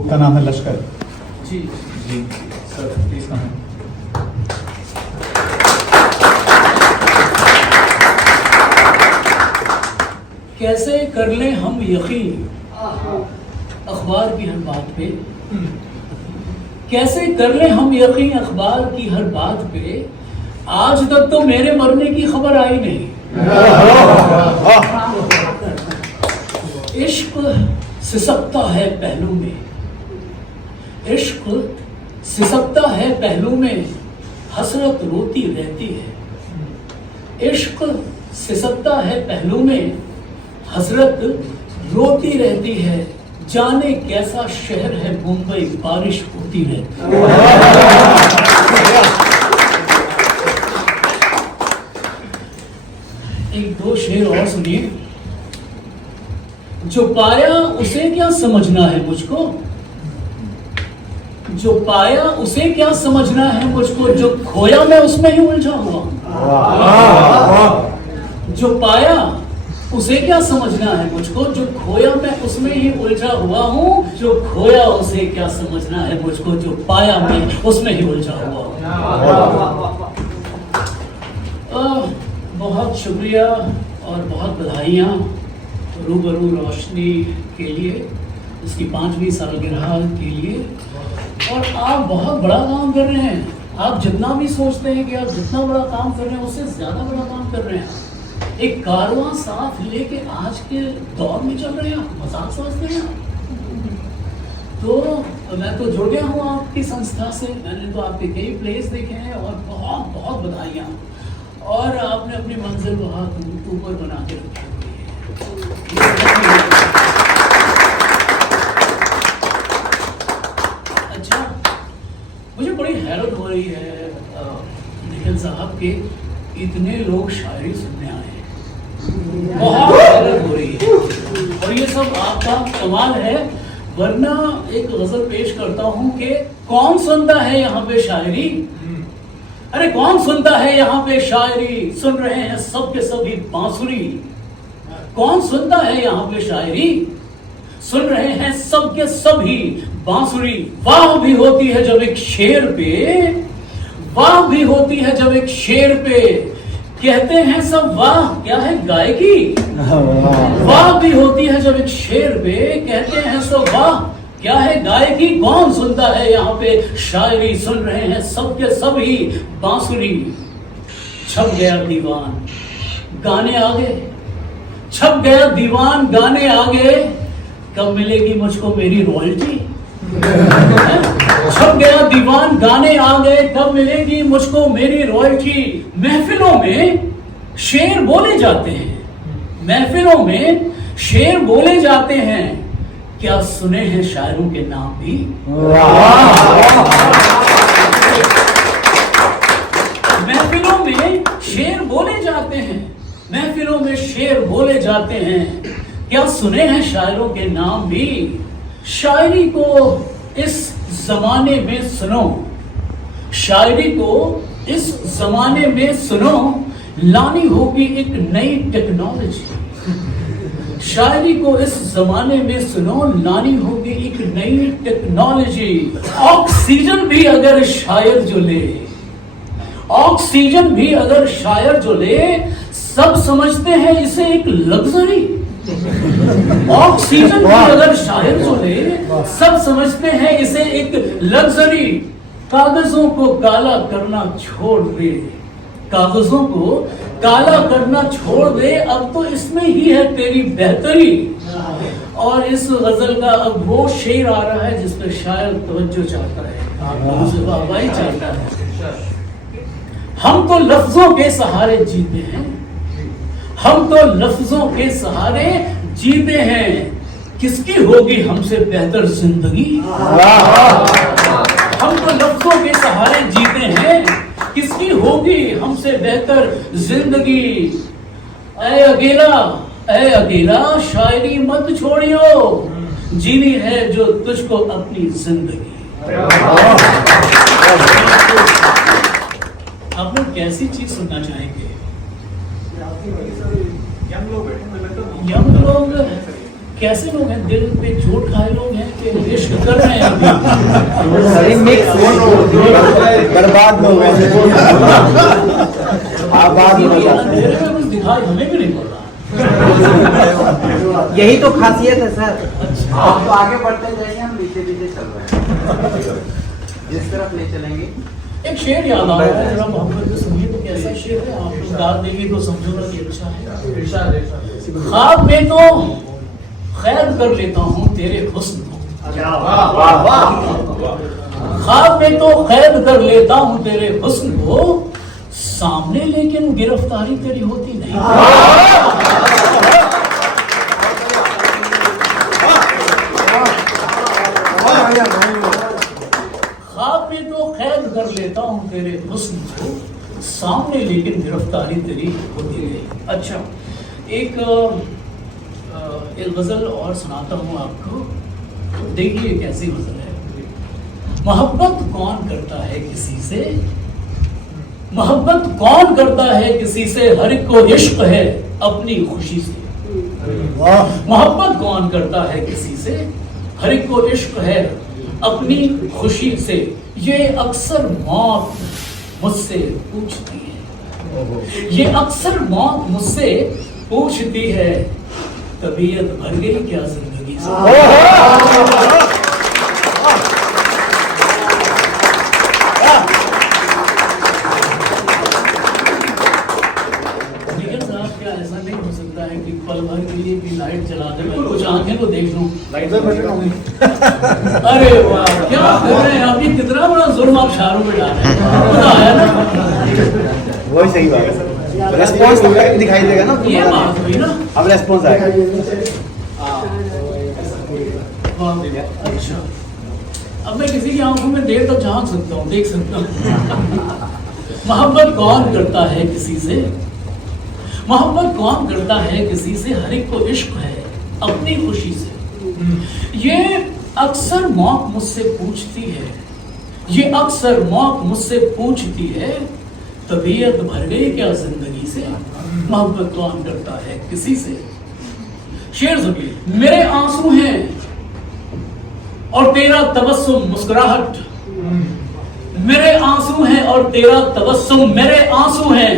का नाम है लश्कर। जी जी सर प्लीज कमेंट। कैसे कर लें हम यकीन अखबार की हर बात पे, कैसे कर लें हम यकीन अखबार की हर बात पे, आज तक तो मेरे मरने की खबर आई नहीं। इश्क सिसकता है पहलू में, इश्क सिसकता है पहलू में, हसरत रोती रहती है। इश्क सिसकता है पहलू में, हसरत रोती रहती है। जाने कैसा शहर है मुंबई, बारिश होती रहती है। एक दो शेर और सुनिए। जो पाया उसे क्या समझना है मुझको, जो पाया उसे क्या समझना है मुझको, जो खोया मैं उसमें ही उलझा हुआ हूं। जो पाया उसे क्या समझना है मुझको, जो खोया मैं उसमें ही उलझा हुआ हूँ। जो खोया उसे क्या समझना है मुझको, जो पाया मैं उसमें ही उलझा हुआ हूँ। बहुत शुक्रिया और बहुत बधाइयाँ रूबरू रोशनी के लिए, इसकी 5वीं सालगिरह के लिए। और आप बहुत बड़ा काम कर रहे हैं। आप जितना भी सोचते हैं कि आप जितना बड़ा काम कर रहे हैं उससे ज़्यादा बड़ा काम कर रहे हैं। एक कारवां साथ लेके आज के दौर में चल रहे हैं, मजाक समझते हैं। तो मैं तो जुड़ गया हूँ आपकी संस्था से, मैंने तो आपके कई प्लेस देखे हैं और बहुत बहुत बधाइयाँ। और आपने अपनी मंजिल बहुत ऊपर बना के रखी हुई है। अच्छा, मुझे बड़ी हैरत हो रही है निखिल साहब के इतने लोग शायरी सुनने आए हैं, बहुत हैरत हो रही है। और ये सब आपका कमाल है, वरना एक गजल पेश करता हूँ कि कौन सुनता है यहाँ पे शायरी, अरे कौन सुनता है यहाँ पे शायरी, सुन रहे हैं सब के सभी बांसुरी। कौन सुनता है यहाँ पे शायरी, सुन रहे हैं सब के सभी बांसुरी। वाह भी होती है जब एक शेर पे, वाह भी होती है जब एक शेर पे, कहते हैं सब वाह क्या है गायकी। वाह भी होती है जब एक शेर पे, कहते हैं सब वाह क्या है गायकी। कौन सुनता है यहाँ पे शायरी, सुन रहे हैं सबके सभी बांसुरी। छप गया दीवान गाने आगे, छप गया दीवान गाने आगे, कब मिलेगी मुझको मेरी रॉयल्टी। छप गया दीवान गाने आगे, कब मिलेगी मुझको मेरी रॉयल्टी। महफिलों में शेर बोले जाते हैं, महफिलों में शेर बोले जाते हैं, क्या सुने हैं शायरों के नाम भी। महफिलों में शेर बोले जाते हैं, महफिलों में शेर बोले जाते हैं, क्या सुने हैं शायरों के नाम भी। शायरी को इस जमाने में सुनो, शायरी को इस जमाने में सुनो, लानी होगी एक नई टेक्नोलॉजी। शायरी को इस जमाने में सुनो, लानी होगी एक नई टेक्नोलॉजी। ऑक्सीजन भी अगर शायर जो ले, ऑक्सीजन भी अगर शायर जो ले, सब समझते हैं इसे एक लग्जरी। ऑक्सीजन भी अगर शायर जो ले, सब समझते हैं इसे एक लग्जरी। कागजों को काला करना छोड़ दे, कागजों को काला करना छोड़ दे, अब तो इसमें ही है तेरी बेहतरी। और इस गजल का अब वो शेर आ रहा है जिसमें शायर तवज्जो चाहता है, उसे वाहवाही चाहता है। हम तो लफ्जों के सहारे जीते हैं, हम तो लफ्जों के सहारे जीते हैं, किसकी होगी हमसे बेहतर जिंदगी। हम तो लफ्जों के सहारे जीते हैं, किसकी होगी हमसे बेहतर जिंदगी। ऐ अकेला शायरी मत छोड़ियो, जीनी है जो तुझको अपनी जिंदगी। आप लोग कैसी चीज सुनना चाहेंगे? यंग लोग कैसे लोग हैं, दिल पे चोट खाए लोग हैं कि इश्क कर रहे हैं सही मिक्स बर्बाद लोग हैं। आबाद हो जाते हैं। अंधेरे में कुछ दिखाई हमें भी नहीं पड़ रहा। यही तो खासियत है सर। आप तो आगे बढ़ते जाएंगे, हम पीछे पीछे चल रहे हैं। जिस तरफ ले चलेंगे। एक शेर याद आ रहा है, जरा मोहब्बत से सुनिए तो कैसा शेर है, आप लोग दाद देंगे तो समझोगा कि अच्छा है। ख्वाब में तो खैर कर लेता हूँ तेरे हुस्न को, ख्वाब में तो खैर कर लेता हूँ तेरे हुस्न को, सामने लेकिन गिरफ्तारी तेरी होती नहीं। ख्वाब में तो खैर कर लेता हूँ तेरे हुस्न को, सामने लेकिन गिरफ्तारी तेरी होती नहीं। अच्छा, एक गजल और सुनाता हूँ आपको, देखिए कैसी गजल है। मोहब्बत कौन करता है किसी से, मोहब्बत कौन करता है किसी से, हर एक को इश्क है अपनी खुशी से। मोहब्बत कौन करता है किसी से, हर एक को इश्क है अपनी खुशी से। ये अक्सर मौत मुझसे पूछती है, ये अक्सर मौत मुझसे पूछती है, तबीयत भर गई क्या जिंदगी से। लेकिन साहब क्या ऐसा नहीं हो सकता है कि पल भर के लिए भी लाइट जला दे, मैं कुछ आंखें तो देख लूं। अरे वाह, क्या कर रहे हैं आप, ये कितना बड़ा जुल्म आप शाहरों में डाल रहे हैं। मजा आया ना, वही सही बात है। रेस्पॉन्स दिखाई देगा ना, ये बात हुई ना। अब रेस्पॉन्स आएगा। अच्छा, अब मैं किसी की आंखों में देर तक झांक सकता हूँ, देख सकता हूँ। मोहब्बत कौन करता है किसी से, मोहब्बत कौन करता है किसी से, हर एक को इश्क है अपनी खुशी से। ये अक्सर मौत मुझसे पूछती है, ये अक्सर मौत मुझसे पूछती है, तबीयत भर गई क्या जिंदगी से। मोहब्बत कौन करता है किसी से। शेर सुनिए। मेरे आंसू हैं और तेरा तबस्सुम मुस्कुराहट, मेरे आंसू हैं और तेरा तबस्सुम, मेरे आंसू हैं,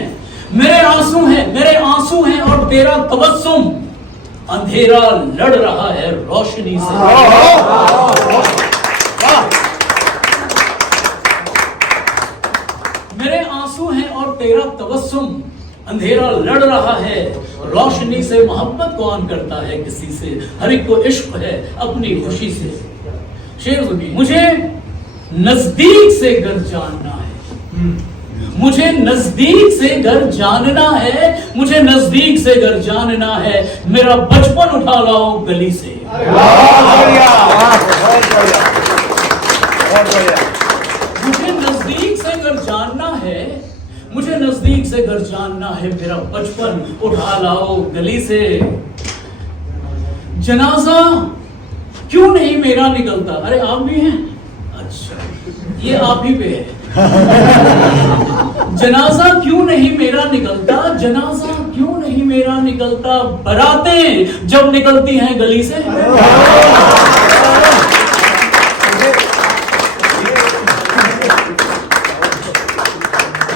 मेरे आंसू हैं, मेरे आंसू हैं और तेरा तबस्सुम, अंधेरा लड़ रहा है रोशनी से। मेरे आंसू हैं और तेरा तबस्सुम, अंधेरा लड़ रहा है रोशनी से। मोहब्बत कौन करता है किसी से, हर एक को इश्क है अपनी खुशी से। शेर सुनिए। मुझे नजदीक से घर जानना है, मुझे नजदीक से घर जानना है, मुझे नजदीक से घर जानना है, मेरा बचपन उठा लाओ गली से। मुझे नजदीक से घर जानना है, मुझे नजदीक से घर जानना है, मेरा बचपन उठा लाओ गली से। जनाजा क्यों नहीं मेरा निकलता। अरे आप भी हैं, अच्छा ये आप ही पे है। जनाजा क्यों नहीं मेरा निकलता, जनाजा क्यों नहीं मेरा निकलता, बारातें जब निकलती हैं गली से।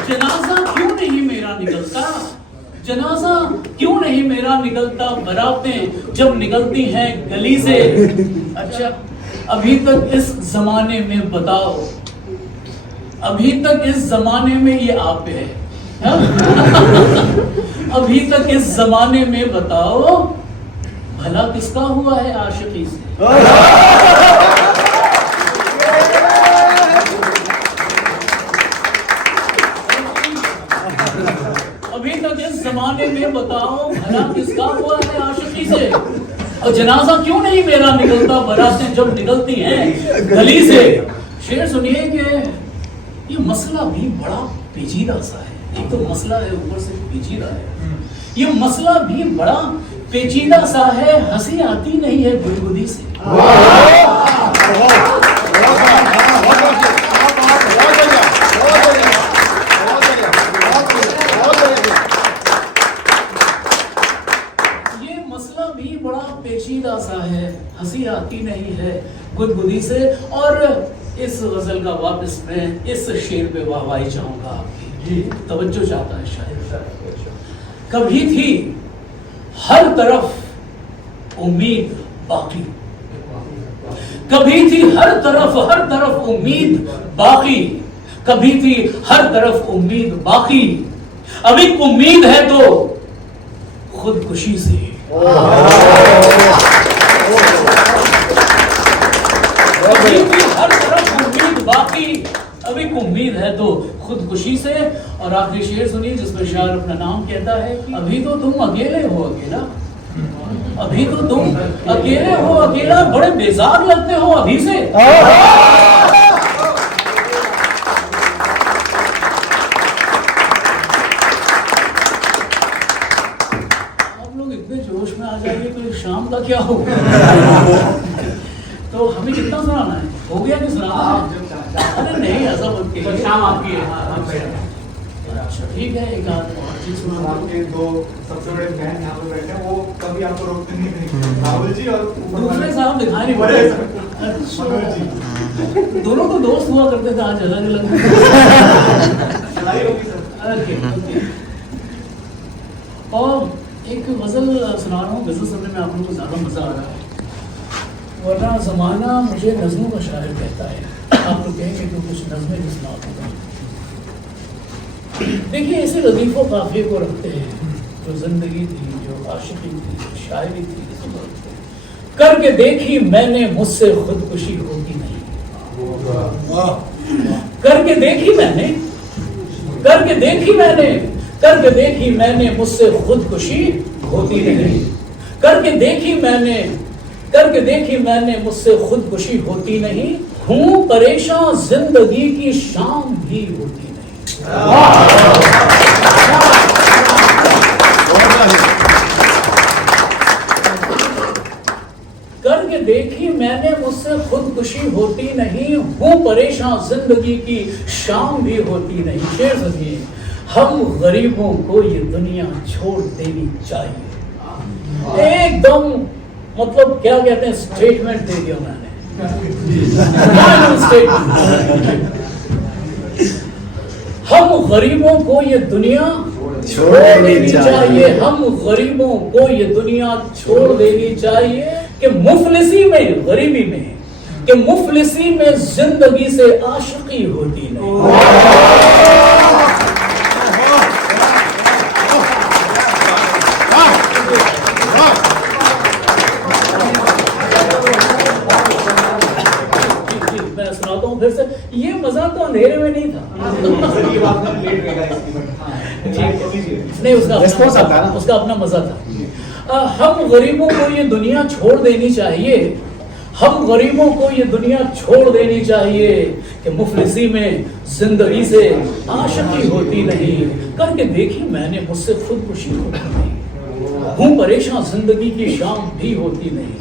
जनाजा क्यों नहीं मेरा निकलता, जनाजा क्यों नहीं मेरा निकलता, बारातें जब निकलती हैं गली से। अच्छा, अभी तक इस जमाने में बताओ, अभी तक इस जमाने में ये आप है, अभी तक इस जमाने में बताओ, भला किसका हुआ है आशिकी से। अभी तक इस जमाने में बताओ, भला किसका हुआ है आशिकी से। और जनाजा क्यों नहीं मेरा निकलता, बारातें जब निकलती हैं गली से। शेर सुनिए कि ये मसला भी बड़ा पेचीदा सा है। एक तो मसला है, ऊपर से पेचीदा है। ये मसला भी बड़ा पेचीदा सा है, हंसी आती नहीं है गुदगुदी से। ये मसला भी बड़ा पेचीदा सा गुदगुदी से। और इस गजल का वापस मैं इस शेर पे वाहवाही चाहूंगा आपकी, तवज्जो चाहता है शायद। कभी थी हर तरफ उम्मीद बाकी, कभी थी हर तरफ उम्मीद बाकी, कभी थी हर तरफ उम्मीद बाकी, अब एक उम्मीद है तो खुदकुशी से। कभी थी हर तरफ उम्मीद बाकी, अब एक उम्मीद है तो खुदकुशी से। और आखिरी शेर सुनिए जिसमें शायर अपना नाम कहता है कि अभी तो तुम अकेले हो अकेला, अभी तो तुम अकेले हो अकेला, बड़े बेजार लगते हो अभी से। आप लोग इतने जोश में आ जाएंगे तो शाम का क्या होगा? तो हमें कितना सुनाना है? हो गया कि सुनाना है? अरे नहीं, ऐसा मत कीजिए, शाम आपकी है। अच्छा ठीक है, एक आध और चीज सुना। आपके दो सबसे बड़े फैन यहाँ पे बैठे हैं, वो कभी आपको रोकते नहीं कहीं, राहुल जी और दूसरे साहब दिखाई नहीं पड़े। अच्छा, दोनों तो दोस्त हुआ करते थे, आज अलग अलग। और एक गजल सुना रहा हूँ, गजल सुनने में आप लोगों को ज्यादा मजा आ रहा है, वरना जमाना मुझे नज़मों का शायर कहता है। आप लोग कहेंगे कि कुछ नज़में भी सुना दूंगा। देखिए ऐसे लतीफ़ो काफ़िए को रखते हैं, जो जिंदगी थी, जो आशिकी थी, जो शायरी थी, इसको रखते हैं। करके देखी मैंने मुझसे खुदकुशी होती नहीं, करके देखी मैंने, करके देखी मैंने, करके देखी मैंने मुझसे खुदकुशी होती नहीं, करके देखी मैंने, करके देखी मैंने मुझसे खुदकुशी होती नहीं, हूँ परेशान जिंदगी की शाम भी होती नहीं। करके देखी मैंने मुझसे खुदकुशी होती नहीं, हूँ परेशान जिंदगी की शाम भी होती नहीं। शेर सुनिए, हम गरीबों को ये दुनिया छोड़ देनी चाहिए। एकदम मतलब क्या कहते हैं, स्टेटमेंट दे दिया मैंने। हम गरीबों को ये दुनिया छोड़ देनी चाहिए, हम गरीबों को ये दुनिया छोड़ देनी चाहिए। कि मुफलिसी में, गरीबी में, कि मुफलिसी में जिंदगी से आशिकी होती नहीं। फिर से ये मजा तो अंधेरे में नहीं था। नहीं, उसका अपना मजा था। हम गरीबों को ये दुनिया छोड़ देनी चाहिए, हम गरीबों को ये दुनिया छोड़ देनी चाहिए, कि मुफलिसी में जिंदगी से आशिकी होती नहीं। करके देखी मैंने मुझसे खुदकुशी होती नहीं, हूँ परेशान जिंदगी की शाम भी होती नहीं।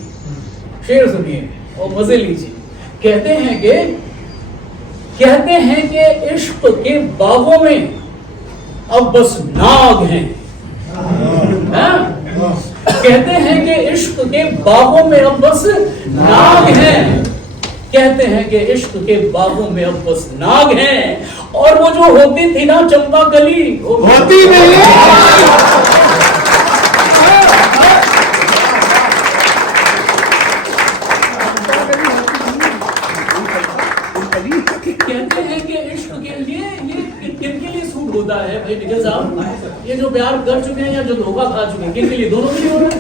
शेर सुनिए और मजे लीजिए। कहते हैं कि इश्क के बागों में अब बस नाग हैं। कहते हैं कि इश्क के बागों में अब बस नाग हैं, कहते हैं कि इश्क के बागों में अब बस नाग हैं। और वो जो होती थी ना चंपा कली, होती नहीं। कहते हैं कि इश्क के लिए ये किनके लिए सूट होता है भाई निखिल साहब? ये जो प्यार कर चुके हैं या जो धोखा खा चुके हैं, किनके लिए? दोनों के लिए हो रहा है।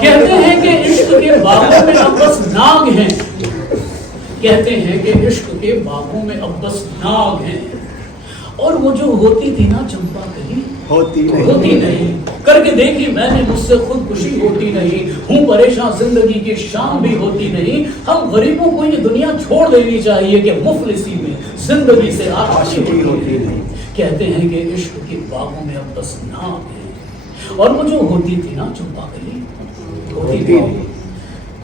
कहते हैं कि इश्क के बागों में अब बस नाग हैं, कहते हैं कि इश्क के बागों में अब बस नाग हैं। और वो जो होती थी ना चंपा कली, होती नहीं। करके देखी मैंने मुझसे खुदकुशी होती नहीं, हूँ परेशान जिंदगी की शाम भी होती नहीं। हम गरीबों को ये दुनिया छोड़ देनी चाहिए, कि मुफलिसी में जिंदगी से आशिकी होती नहीं। कहते हैं कि इश्क के बागों में अब बस नाग है। और वो जो होती थी ना चंपा कली, होती थी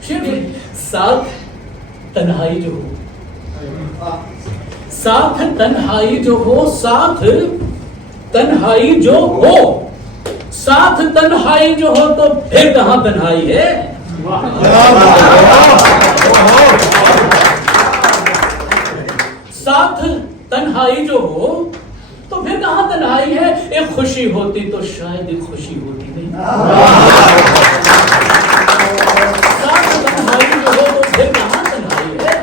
सिर्फ साथ तन्हाई जो हो, साथ तन्हाई जो हो, साथ तन्हाई जो हो, साथ तन्हाई जो हो, तो फिर कहां तन्हाई है? साथ तन्हाई जो हो तो फिर कहां तन्हाई है? एक खुशी होती तो शायद एक खुशी होती नहीं। साथ तन्हाई जो हो तो फिर कहां तन्हाई है?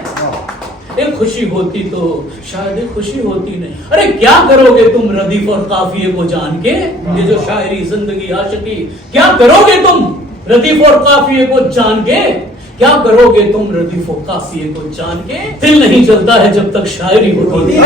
एक खुशी होती तो शायद एक खुशी होती नहीं। अरे क्या करोगे तुम रदीफ और काफिए को जान के? ये जो शायरी जिंदगी आशिकी, क्या करोगे तुम रदीफ और काफिए को जान के? क्या करोगे तुम रदीफ और काफिए को जान के? दिल नहीं चलता है जब तक शायरी होती है।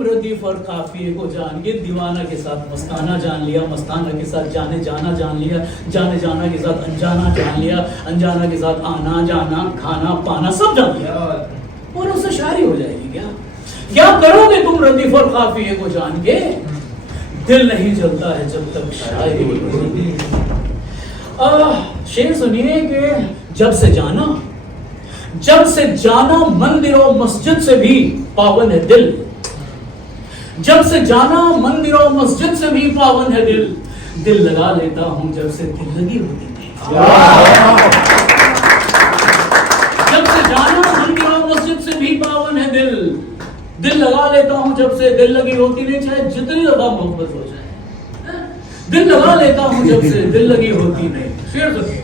रदीफ और काफिए को जान के, दीवाना के साथ मस्ताना जान लिया, मस्ताना के साथ जाने जाना जान लिया, जाने जाना के साथ अनजाना जान लिया, अनजाना के साथ आना जाना खाना पाना सब जान लिया, और उससे शायरी हो जाएगी। क्या क्या करोगे तुम रदीफ और काफिए को जान के? दिल नहीं जलता है जब तक शायरी होती। शेर सुनिए कि जब से जाना मंदिर और मस्जिद से भी पावन है दिल। जब से जाना मंदिर और मस्जिद से भी पावन है दिल। दिल लगा लेता हूं जब से दिल लगी होती नहीं। जब से जाना मंदिर और मस्जिद से भी पावन है दिल। दिल लगा लेता हूं जब से दिल लगी होती नहीं, चाहे जितनी ज्यादा मोहब्बत हो जाए। दिल लगा लेता हूं जब से दिल लगी होती नहीं। शेर सुनिए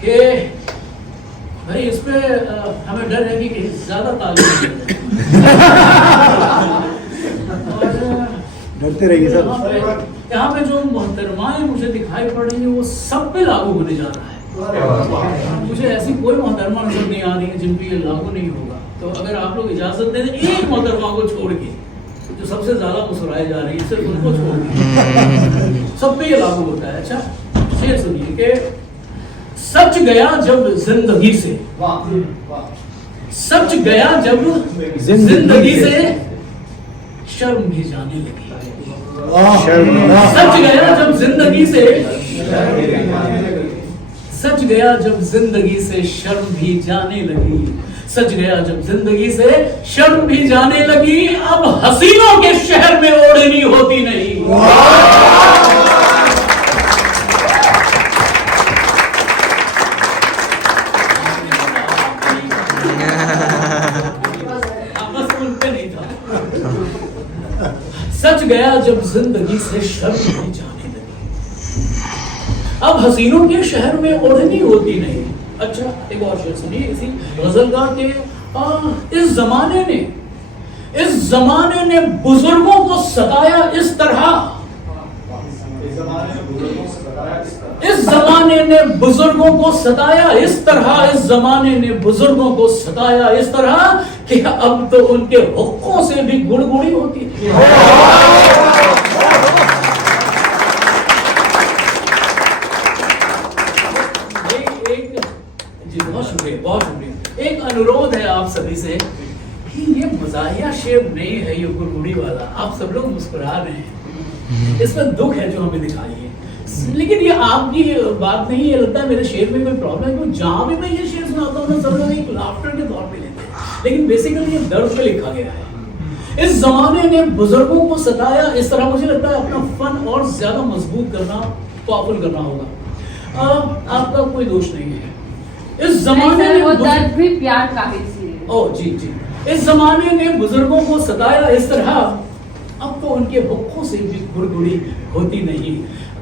कि भाई इस पे हमें डर है कि ज्यादा तालीम डरते रहिए सर। यहाँ पे जो मोहतरमाएं मुझे दिखाई पड़ रही है वो सब पे लागू होने जा रहा है। मुझे ऐसी कोई मोहतरमा नजर नहीं आ रही है जिन पे ये लागू नहीं होगा। तो अगर आप लोग इजाजत दें एक मोहतरमा को छोड़ के जो सबसे ज्यादा मुस्कुराए जा रही है, सिर्फ उनको छोड़ के सब पे ये लागू होता है। अच्छा शेर सुनिए कि सच गया जब जिंदगी से, सच गया जब जिंदगी से शर्म भी जाने लगी। सच गया जब जिंदगी से, सच गया जब जिंदगी से शर्म भी जाने लगी। सच गया जब जिंदगी से शर्म भी जाने लगी। अब हसीनों के शहर में ओढ़नी होती नहीं। सच गया जब जिंदगी से शर्म भी जाने लगी। अब हसीनों के शहर में ओढ़नी होती नहीं। अच्छा एक और शेर सुनिए इसी गजलकार के। इस जमाने ने बुजुर्गों को सताया इस तरह। इस जमाने ने बुजुर्गों को सताया इस तरह। इस जमाने ने बुजुर्गों को सताया इस तरह कि अब तो उनके हुक्कों से भी गुड़गुड़ी होती थी। बहुत शुक्रिया। एक अनुरोध है आप सभी से कि ये मजाहिया शेर नहीं है, ये गुड़गुड़ी वाला। आप सब लोग मुस्कुरा रहे हैं, इसमें दुख है जो हमें दिखाई है, लेकिन ये आपकी बात नहीं है। लगता है मेरे शेर में कोई प्रॉब्लम है। जहां भी मैं ये शेर सुनाता हूँ ना सब लोग एक लाफ्टर के तौर पे लेते हैं, लेकिन बेसिकली ये दर्द पे लिखा गया है। इस जमाने ने बुजुर्गों को सताया इस तरह। मुझे लगता है अपना फन और ज्यादा मजबूत करना, पावरफुल करना होगा। आपका कोई दोष नहीं है। इस जमाने ने वो दर्द भी प्यार का है। ओ जी जी। इस जमाने ने बुजुर्गों को सताया इस तरह, अब तो उनके हुक्कों से भी गुड़गुड़ी होती नहीं।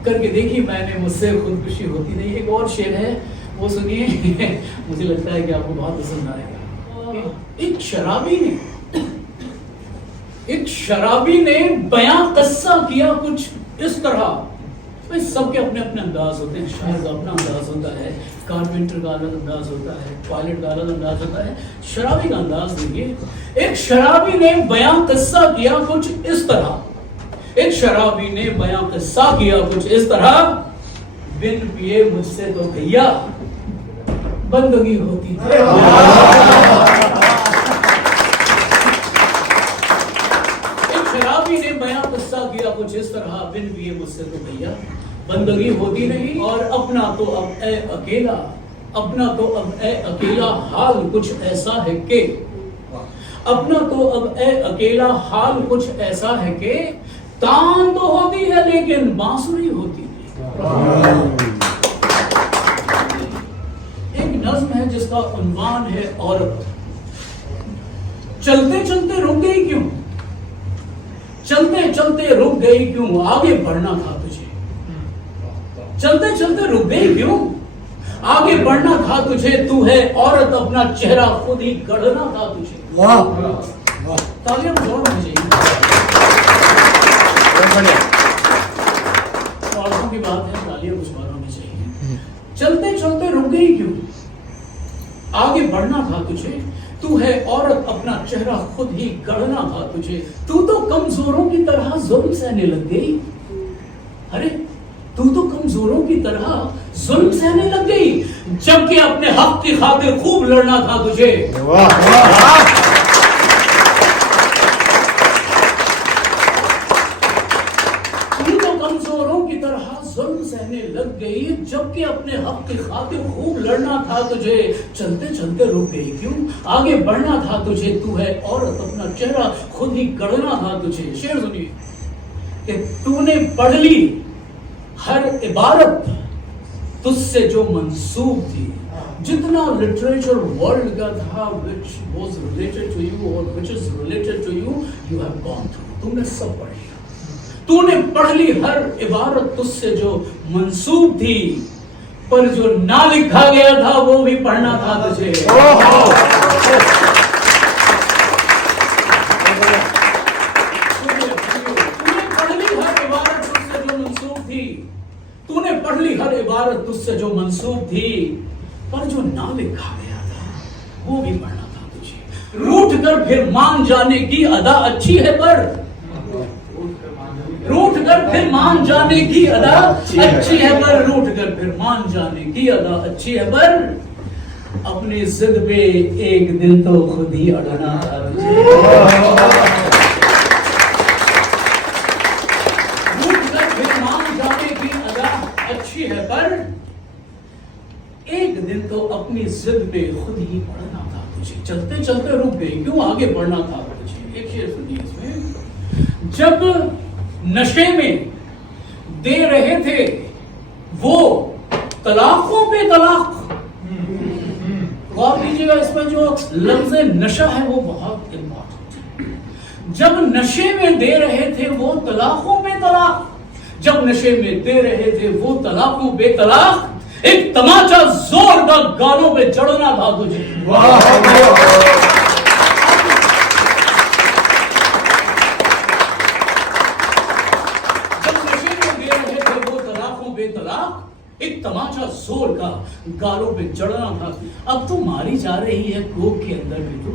करके देखी मैंने, मुझसे खुदकुशी होती नहीं। एक और शेर है वो सुनिए मुझे लगता है कि आपको बहुत पसंद आएगा। एक शराबी ने बयां कस्सा किया कुछ इस तरह। भाई सबके अपने अपने अंदाज होते हैं। शायर का अपना अंदाज होता है, कारपेंटर का अलग अंदाज होता है, पायलट का अलग अंदाज होता है। शराबी का अंदाज देखिए। एक शराबी ने बयां कस्सा किया कुछ इस तरह। एक शराबी ने बयां किस्सा किया कुछ इस तरह। बिन पिए मुझसे तो भैया बंदगी होती थी। एक शराबी ने बयां किस्सा किया कुछ इस तरह। बिन पिए मुझसे तो भैया बंदगी होती नहीं। और अपना तो अब ए अकेला, अपना तो अब ए अकेला हाल कुछ ऐसा है कि, अपना तो अब ए अकेला हाल कुछ ऐसा है कि तान तो होती है लेकिन बांसुरी होती नहीं। एक नज्म है जिसका उन्वान है औरत। चलते चलते रुक गई क्यों, चलते चलते रुक गई क्यों, आगे बढ़ना था तुझे। चलते चलते रुक गई क्यों, आगे बढ़ना था तुझे। तू है औरत, अपना चेहरा खुद ही गढ़ना था तुझे। वाह तालियां बजाओ मुझे। औरतों की बात है, तालियां बजाना होनी चाहिए। चलते चलते रुक गई क्यों, आगे बढ़ना था तुझे। तू है औरत, अपना चेहरा खुद ही गढ़ना था तुझे। तू तो कमजोरों की तरह जुल्म सहने लग गई। अरे तू तो कमजोरों की तरह जुल्म सहने लग गई, जबकि अपने हक की खातिर खूब लड़ना था तुझे। तू तो कमजोरों की तरह जुल्म सहने लग गई, जबकि अपने हक की खातिर खूब लड़ना था तुझे। चलते चलते रुक गई क्यों, आगे बढ़ना था तुझे। तू है औरत, अपना चेहरा खुद ही गढ़ना था तुझे। शेर सुनिए कि तूने पढ़ ली हर इबारत तुझसे जो मंसूब थी। जितना लिटरेचर वर्ल्ड का था which was related to you or which is related to you, you have gone through। तुमने सब पढ़ लिया। तूने पढ़ ली हर इबारत तुझसे जो मंसूब थी, पर जो ना लिखा गया था वो भी पढ़ना था तुझे। तूने पढ़ ली हर इबारत तुझसे जो मंसूब थी, पर जो ना लिखा गया था वो भी पढ़ना था तुझे। रूठ कर फिर मान जाने की अदा अच्छी है, पर रूठ कर फिर मान जाने की अदा अच्छी है, पर रूठ कर फिर मान जाने की अदा अच्छी है, पर अपनी जिद पे एक दिन तो खुद ही अड़ना था तुझे। है, पर एक दिन तो अपनी जिद पे खुद ही पढ़ना था तुझे। चलते चलते रुक गई क्यों, आगे बढ़ना था तुझे। एक शेर सुनिए इसमें। जब नशे में दे रहे थे वो तलाकों पे तलाक। गौर कीजिएगा, इसमें जो लफ्ज नशा है वो बहुत इंपॉर्टेंट है। जब नशे में दे रहे थे वो तलाकों पे तलाक, जब नशे में दे रहे थे वो तलाकों पे तलाक, एक तमाचा जोर का गालों पे चढ़ना था तुझे। जब नशे में दे रहे थे वो तलाकों पे तलाक, एक तमाचा जोर का गालों पे चढ़ना था। अब तो मारी जा रही है कोख के अंदर भी तू,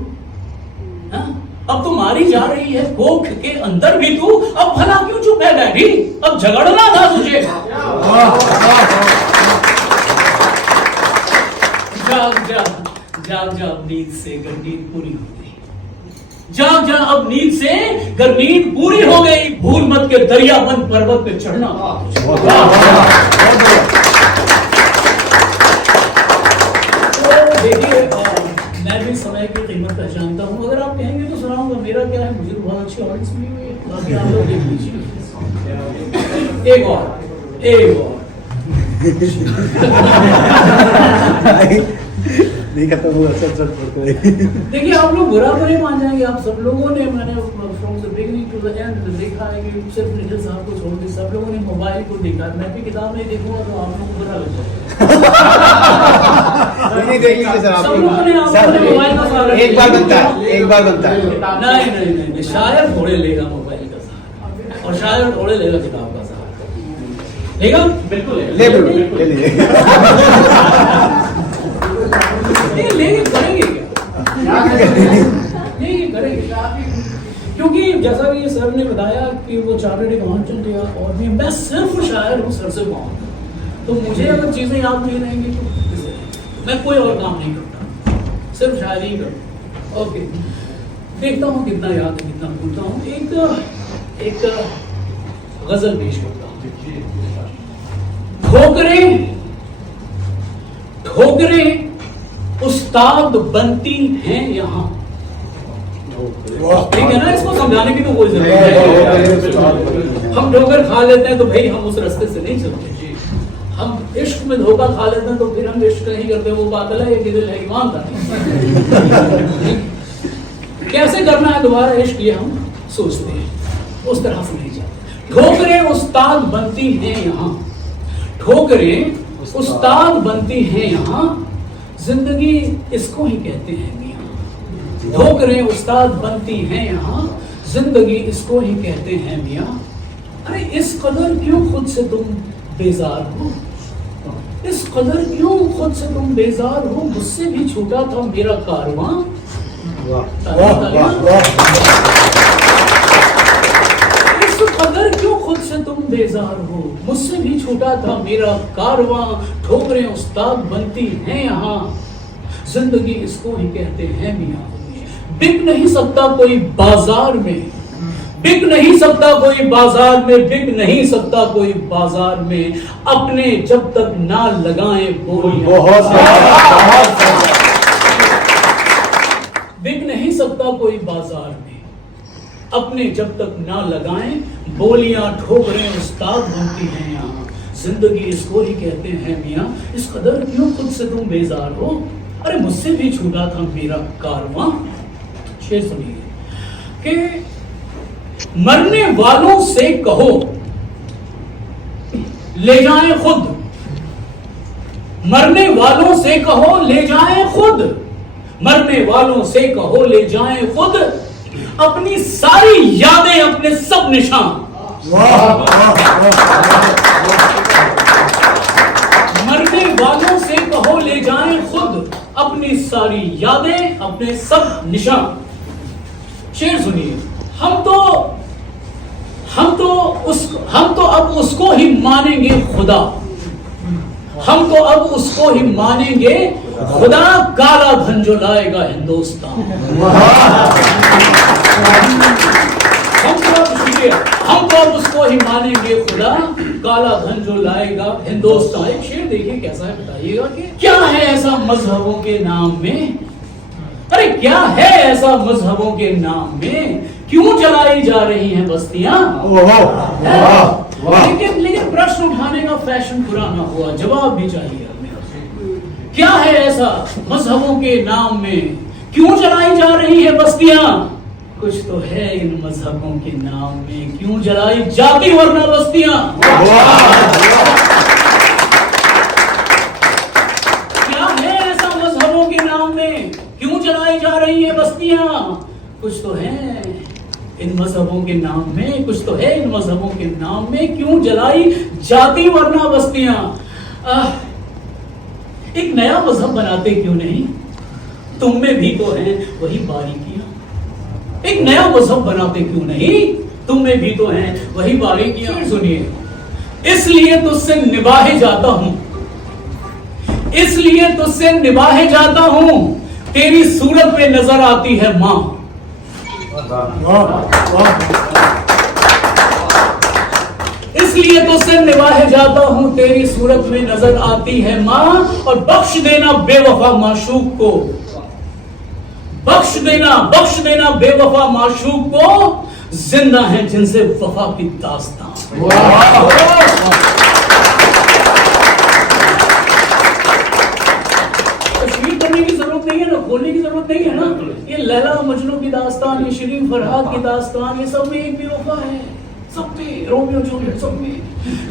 अब तो मारी जा रही है कोख के अंदर भी तू। अब भला क्यों चुप है डैडी, अब झगड़ना था तुझे। जाग जा, जाग जा, अब नींद से अगर नींद पूरी हो गई। जाग जा, अब नींद से अगर नींद पूरी हो गई। भूल मत के दरियाबंद पर्वत पे चढ़ना था तुझे। देखिए, मैं भी समय की कीमत पहचानता हूँ। अगर आप कहेंगे तो सुनाऊंगा, मेरा क्या है, मुझे तो बहुत अच्छी ऑडियंस मिली हुई है। बाकी आप लोग देख लीजिए। एक और नहीं खत्म हुआ, सब पढ़ते। देखिए, आप लोग बुरा बुरे मान जाएंगे। आप सब लोगों ने, मैंने from the beginning to the end देखा है कि सिर्फ निखिल साहब को छोड़ के सब लोगों ने मोबाइल को देखा। मैं भी किताब नहीं देखूंगा तो आप लोगों को बुरा लग जाएगा। नहीं देख लीजिए सर, सब लोगों ने मोबाइल का सहारा एक बार बनता है, एक बार बनता है। नहीं नहीं नहीं, शायर थोड़े लेगा मोबाइल का सहारा, और शायर थोड़े लेगा किताब का सहारा। लेगा, बिल्कुल ले लीजिए। लेकिन करेंगे क्या, नहीं करेंगे, क्योंकि जैसा कि सर ने बताया कि वो चार्टर्ड अकाउंटेंट है और भी मैं सिर्फ शायर हूँ सर से बाहर। तो मुझे अगर चीजें याद नहीं रहेंगी तो मैं कोई और काम नहीं करता, सिर्फ शायरी ही करता। ओके, देखता हूँ कितना याद है, कितना भूलता हूँ। एक गजल पेश करता हूँ। ठोकरें उस्ताद बनती हैं यहाँ, ठीक है ना, इसको समझाने की तो कोई जरूरत नहीं। हम ठोकर खा लेते हैं तो भाई हम उस रास्ते से नहीं चलते। हम इश्क में धोखा खा लेते हैं तो फिर हम इश्क नहीं करते, वो बात है कि दिल है ईमानदार। कैसे करना है दोबारा इश्क, ये हम सोचते हैं, उस तरह से नहीं जाते। ठोकरें उस्ताद बनती हैं यहाँ, ठोकरें उस्ताद बनती हैं यहाँ, जिंदगी इसको ही कहते हैं मियाँ। ठोकरें उस्ताद बनती हैं यहाँ, जिंदगी इसको ही कहते हैं मियाँ। अरे इस कदर क्यों खुद से तुम बेजार हो, इस कदर क्यों खुद से तुम बेजार हो, मुझसे भी छूटा था मेरा कारवां। इस कदर क्यों खुद से तुम बेजार हो, मुझसे भी छूटा था मेरा कारवां। ठोकरें उस्ताद बनती हैं यहाँ, जिंदगी इसको ही कहते हैं मियाँ। बिक नहीं सकता कोई बाजार में, बिक नहीं सकता कोई बाजार में, बिक नहीं सकता कोई बाजार में, अपने जब तक ना लगाएं बोलियां। बिक नहीं सकता कोई बाजार में, अपने जब तक ना लगाएं बोलियां। ठोकरें उस्ताद बनती हैं यहाँ, जिंदगी इसको ही कहते हैं मियाँ। इस कदर क्यों खुद से तुम बेजार हो, अरे मुझसे भी छूटा था मेरा कारवां। शेर सुनिए कि मरने वालों से कहो ले जाएं खुद, मरने वालों से कहो ले जाएं खुद, मरने वालों से कहो ले जाएं खुद, अपनी सारी यादें अपने सब निशान। मरने वालों से कहो ले जाएं खुद, अपनी सारी यादें अपने सब निशान। शेर सुनिए, हम तो अब उसको ही मानेंगे खुदा, हम तो अब उसको ही मानेंगे खुदा, काला धन जो लाएगा हिंदुस्तान। हम तो अब उसको ही मानेंगे खुदा, काला धन जो लाएगा हिंदुस्तान। एक शेर देखिए कैसा है, बताइएगा कि क्या है ऐसा मजहबों के नाम में, अरे क्या है ऐसा मजहबों के नाम में, क्यों जलाई जा रही हैं बस्तियां। लेकिन प्रश्न उठाने का फैशन पुराना हुआ, जवाब भी चाहिए हमें। क्या है ऐसा मजहबों के नाम में, क्यों जलाई जा रही है बस्तियां। कुछ तो है इन मजहबों के नाम में, क्यों जलाई जाती वरना बस्तियां। क्या है ऐसा मजहबों के नाम में, क्यों जलाई जा रही है बस्तियां। कुछ तो है इन मजहबों के नाम में, कुछ तो है इन मजहबों के नाम में, क्यों जलाई जाती वरना बस्तियां। एक नया मजहब बनाते क्यों नहीं, तुम में भी तो है वही बारीकियां। एक नया मजहब बनाते क्यों नहीं, तुम में भी तो है वही बारीकियां। सुनिए, इसलिए तुझसे निभाए जाता हूं, इसलिए तुझसे निभाए जाता हूं, तेरी सूरत में नजर आती है मां। इसलिए तुझसे निभाए जाता हूं, तेरी सूरत में नजर आती है मां। और बख्श देना बेवफा माशूक को, बख्श देना बेवफा माशूक को, जिंदा है जिनसे वफा की दास्तां। तस्वीर करने की जरूरत नहीं है ना, खोलने की जरूरत नहीं है ना। ये लैला मजनू की दास्तान, ये शरीफ फरहाद की दास्तान, ये सब में एक बेवफा है, सब में रोमियो जूलियट, सब में।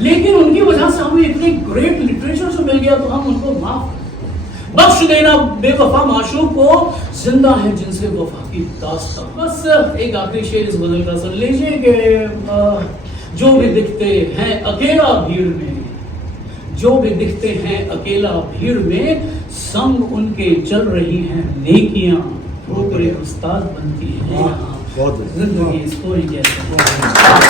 लेकिन उनकी वजह से हमें इतने ग्रेट लिटरेचर जो मिल गया तो हम उनको माफ। बख्श देना बेवफा माशूक को, जिंदा है जिनसे वफा की दास्तां। बस एक आखिरी शेर इस गजल का सुन लीजिए कि जो भी दिखते हैं अकेला भीड़ में, जो भी दिखते हैं अकेला भीड़ में, संग उनके चल रही हैं नेकियां। ठोकरें उस्ताद बनती हैं, जिंदगी इसको ही कहते हैं।